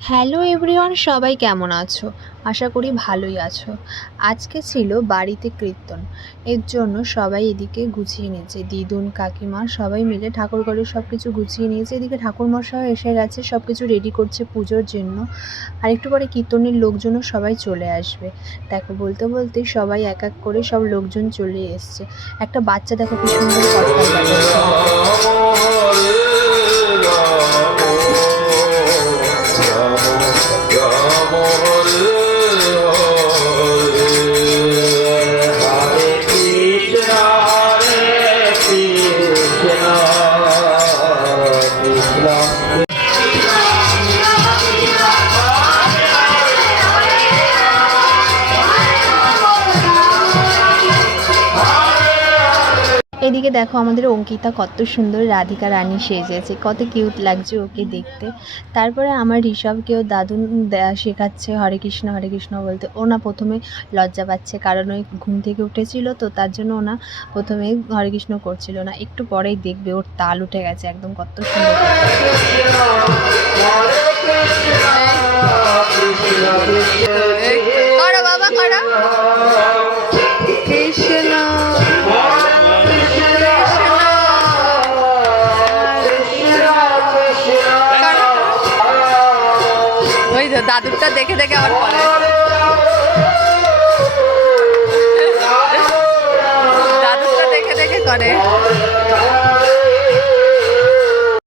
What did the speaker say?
Hello everyone, সবাই কেমন আছো? আশা করি ভালোই আছো। আজকে ছিল বাড়িতে কীর্তন। এর জন্য সবাই এদিকে গুছিয়ে নিয়েছে। দিদুন, কাকিমা সবাই মিলে ঠাকুরঘরে সব কিছু গুছিয়ে নিয়েছে। এদিকে ঠাকুরমশাই এসে গেছে, সব কিছু রেডি করছে পুজোর জন্য। আর একটু পরে কীর্তনের লোকজনও সবাই চলে আসবে। দেখো, বলতে বলতেই সবাই এক এক করে সব লোকজন চলে এসছে। একটা বাচ্চা দেখো কি সুন্দর করতাল বাজাচ্ছে। এদিকে দেখো আমাদের অঙ্কিতা কত সুন্দর রাধিকা রানী সেজেছে, কত কিউট লাগছে ওকে দেখতে। তারপরে আমার ঋষভকেও দাদুন শেখাচ্ছে হরে কৃষ্ণ বলতে। ও না প্রথমে লজ্জা পাচ্ছে, কারণ ওই ঘুম থেকে উঠেছিল, তো তার জন্য ওনা প্রথমে হরে কৃষ্ণ করছিল না। একটু পরেই দেখবে ওর তাল উঠে গেছে একদম, কত সুন্দর। করো বাবা করো, কৃষ্ণ দাদুরটা দেখে দেখে আবার পরে দাদুরটা দেখে দেখে করে।